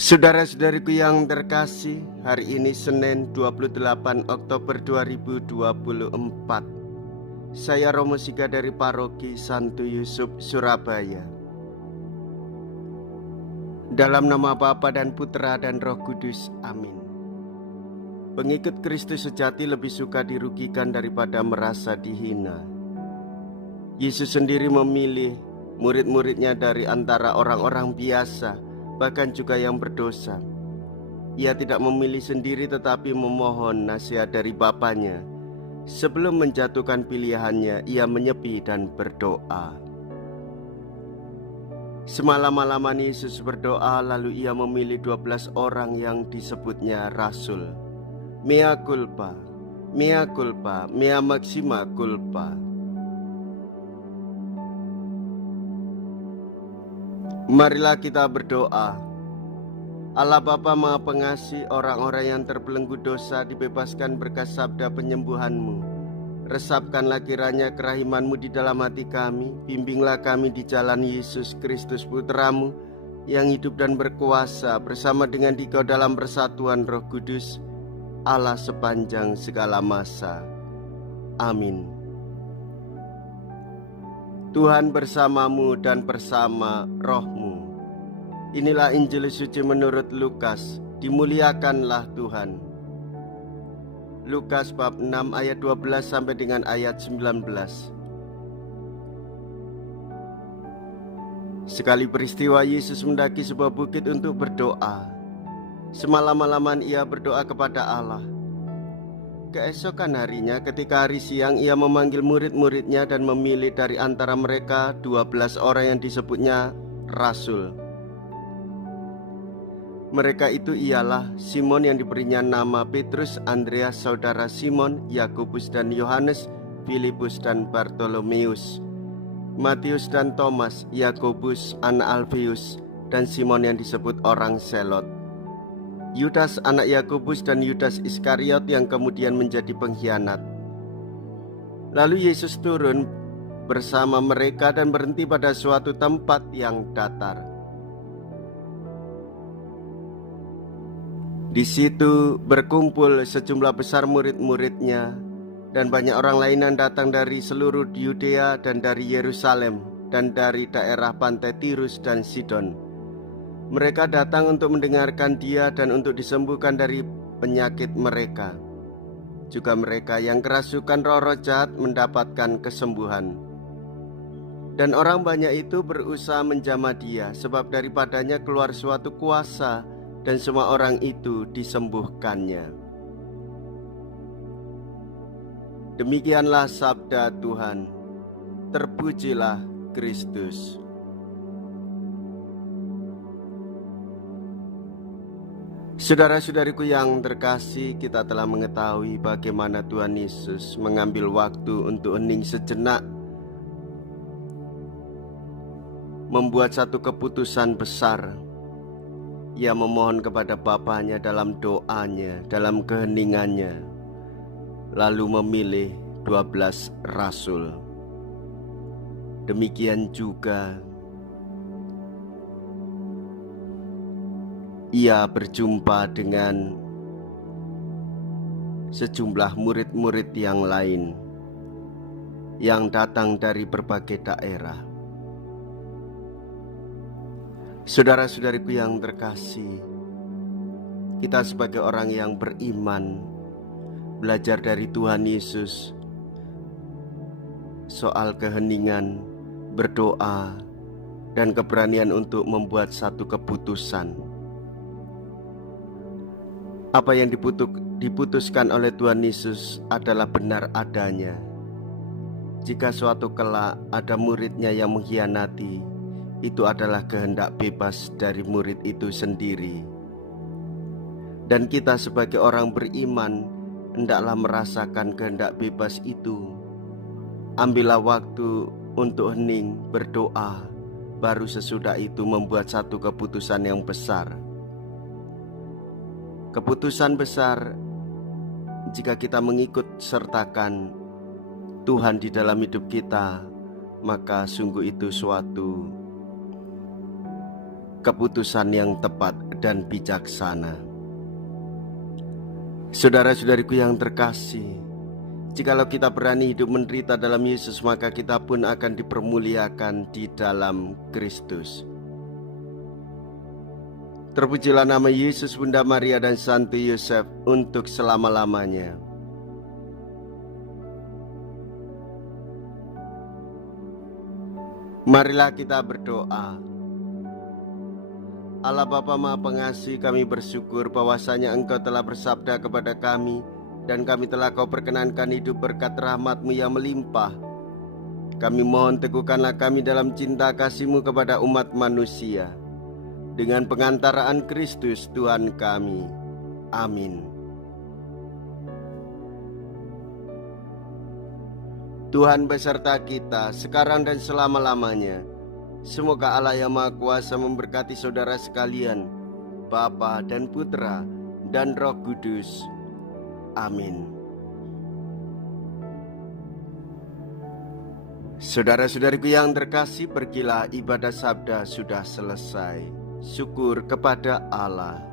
Saudara-saudariku yang terkasih, hari ini Senin 28 Oktober 2024. Saya Romo Siga dari Paroki Santo Yusuf, Surabaya. Dalam nama Bapa dan Putra dan Roh Kudus, amin. Pengikut Kristus sejati lebih suka dirugikan daripada merasa dihina. Yesus sendiri memilih murid-muridnya dari antara orang-orang biasa, bahkan juga yang berdosa. Ia tidak memilih sendiri tetapi memohon nasihat dari Bapanya. Sebelum menjatuhkan pilihannya, ia menyepi dan berdoa. Semalam-malaman Yesus berdoa, lalu ia memilih 12 orang yang disebutnya rasul. Mea culpa, mea culpa, mea maxima culpa. Marilah kita berdoa. Allah Bapa Maha Pengasih, orang-orang yang terbelenggu dosa dibebaskan berkat sabda penyembuhan-Mu. Resapkanlah kiranya kerahiman-Mu di dalam hati kami. Bimbinglah kami di jalan Yesus Kristus Putra-Mu, yang hidup dan berkuasa bersama dengan Dikau dalam persatuan Roh Kudus, Allah sepanjang segala masa. Amin. Tuhan bersamamu dan bersama rohmu. Inilah Injil suci menurut Lukas. Dimuliakanlah Tuhan. Lukas bab 6 ayat 12 sampai dengan ayat 19. Sekali peristiwa Yesus mendaki sebuah bukit untuk berdoa. Semalam-malaman ia berdoa kepada Allah. Keesokan harinya ketika hari siang ia memanggil murid-muridnya dan memilih dari antara mereka 12 orang yang disebutnya rasul. Mereka itu ialah Simon yang diberinya nama Petrus, Andreas saudara Simon, Yakobus dan Yohanes, Filipus dan Bartolomeus, Matius dan Thomas, Yakobus anak Alfeus, dan Simon yang disebut orang Selot, Yudas anak Yakobus dan Yudas Iskariot yang kemudian menjadi pengkhianat. Lalu Yesus turun bersama mereka dan berhenti pada suatu tempat yang datar. Di situ berkumpul sejumlah besar murid-muridnya dan banyak orang lain yang datang dari seluruh Yudea dan dari Yerusalem dan dari daerah pantai Tirus dan Sidon. Mereka datang untuk mendengarkan Dia dan untuk disembuhkan dari penyakit mereka. Juga mereka yang kerasukan roh-roh jahat mendapatkan kesembuhan. Dan orang banyak itu berusaha menjamah Dia, sebab daripadanya keluar suatu kuasa, dan semua orang itu disembuhkannya. Demikianlah sabda Tuhan. Terpujilah Kristus. Saudara-saudariku yang terkasih, kita telah mengetahui bagaimana Tuhan Yesus mengambil waktu untuk hening sejenak, membuat satu keputusan besar. Ia memohon kepada Bapanya dalam doanya, dalam keheningannya, lalu memilih 12 rasul. Demikian juga ia berjumpa dengan sejumlah murid-murid yang lain yang datang dari berbagai daerah. Saudara-saudariku yang terkasih, kita sebagai orang yang beriman belajar dari Tuhan Yesus soal keheningan, berdoa, dan keberanian untuk membuat satu keputusan. Apa yang diputuskan oleh Tuhan Yesus adalah benar adanya. Jika suatu kelak ada muridnya yang mengkhianati, itu adalah kehendak bebas dari murid itu sendiri. Dan kita sebagai orang beriman hendaklah merasakan kehendak bebas itu. Ambillah waktu untuk hening, berdoa, baru sesudah itu membuat satu keputusan yang besar. Keputusan besar jika kita mengikut sertakan Tuhan di dalam hidup kita, maka sungguh itu suatu keputusan yang tepat dan bijaksana. Saudara-saudariku yang terkasih, jikalau kita berani hidup menderita dalam Yesus, maka kita pun akan dipermuliakan di dalam Kristus. Terpujilah nama Yesus, Bunda Maria dan Santo Yosef untuk selama-lamanya. Marilah kita berdoa. Allah Bapa Maha Pengasih, kami bersyukur bahwasanya Engkau telah bersabda kepada kami, dan kami telah Kau perkenankan hidup berkat rahmat-Mu yang melimpah. Kami mohon teguhkanlah kami dalam cinta kasih-Mu kepada umat manusia, dengan pengantaraan Kristus Tuhan kami. Amin. Tuhan beserta kita sekarang dan selama-lamanya. Semoga Allah yang Maha Kuasa memberkati saudara sekalian, Bapa dan Putra dan Roh Kudus. Amin. Saudara-saudariku yang terkasih, pergilah, ibadah sabda sudah selesai. Syukur kepada Allah.